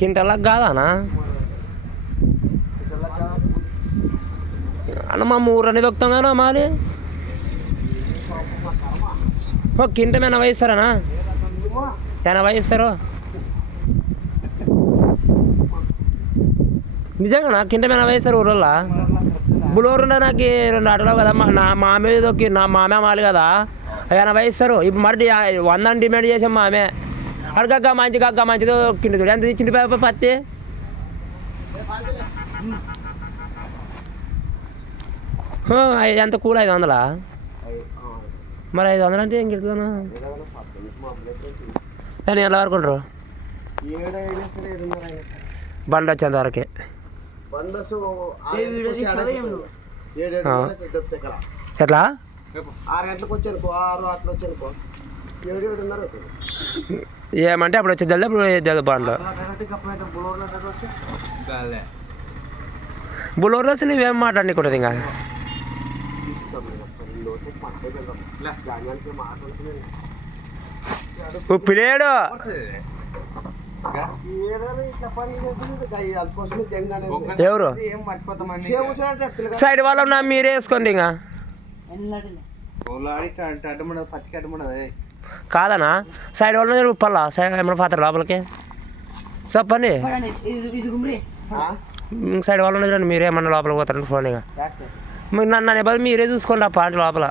కింటలకు కాదానా? అన్న మా ఊరు అనేది దొక్కుతాం కదా మాది? ఓ కింట ఎనభై ఇస్తారనా ఎనభై ఇస్తారు నిజంగా కింట ఎనభై ఇస్తారు ఊళ్ళో బులోరు నాకు రెండు అడలవు కదా నా మామే దొక్కి నా మామే మాలి కదా ఎనభై ఇస్తారు ఇప్పుడు మరి వందని డిమాండ్ చేసాం మామే అడగక్క మంచి గగ్గ మంచిది కింద చూడు ఎంత ఇచ్చింది పాప పత్తి ఎంత కూల ఐదు వందలా? మరి ఐదు వందలు అంటే ఏం గిడుతుందా నేను ఎలా వరకుంటారు బండి వచ్చేంత వరకే. ఎట్లా? ఆరు గంటలకు వచ్చానుకో ఆరు అట్లా అవుతుంది ఏమంటే అప్పుడు వచ్చేది అప్పుడు వచ్చేది బండ్లో. బులోర్లో బులోరు అసలు నువ్వేం మాట్లాడనీకుంటుంది ఇంకా? ఉప్పిలేడు దెంగానే ఎవరు? సైడ్ వాళ్ళు మీరే వేసుకోండి ఇంకా. కాదనా? సైడ్ వాళ్ళు ఉప్పల్లా? సైడ్ ఏమైనా పాత్ర లోపలికి? చెప్పండి. సైడ్ వాళ్ళు ఉన్నది మీరే ఏమన్నా లోపలికి పోతారండి ఫోన్ ఇక? మీరు నన్ను అనే బదులు మీరే చూసుకోండి ఆ పాట లోపల.